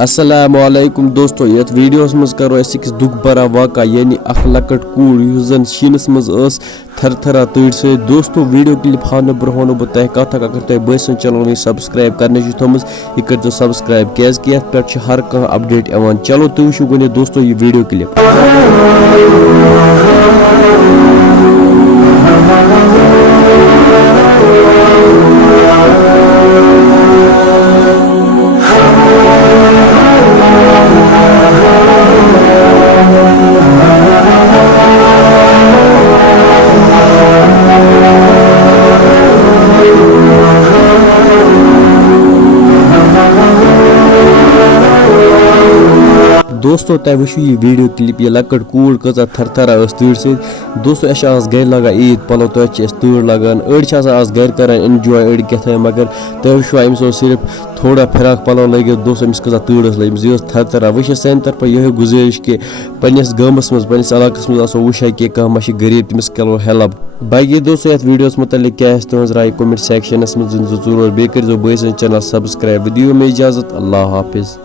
अस्सलामुअलैकुम दोस्तों, यथ वीडियोस मज करो अकिस दुख भरा वाक़ा यानी अख लकट कूड़ युस जन शीनस मज थरथरा तड़ से। दोस्तों वीडियो क्लिप हानो ब्रोह वो तह कथ अगर तुम बसन चैनल सब्सक्राइब करने थोमज यह कर सब्सक्राइब क्या पे हर कह अपडेट इवान। चलो तुम वो गो दोस्तों यह वीडियो क्लिप। दोस्तों तुम वो यह वीडियो क्लिप यह लकट कूड़ कचा थरथरा तड़ से। दोस्तों अस गर लगान ईद पलो तथ तड़ लगान अड़ गर कर एंजॉय अड़ क्या मगर तुम वो अम्स सिर्फ थोड़ा फिराक पलो लगित। दोस्तों अमिस कचा तड़ लगी यह थरथरा। वह सान तरफ यह गुजारिश कि पन्नस गामस मज पन्नस इलाकस मज वुशा कि कह गरीब तमिस करो हेल्प। बाकी दोस्तों ये वीडियोस मुतल्लिक क्या तुज राय कमेंट सेक्शनस मज जरूर। बे कर बसन चैनल सब्सक्राइब। दियो में इजाजत। अल्लाह हाफिज।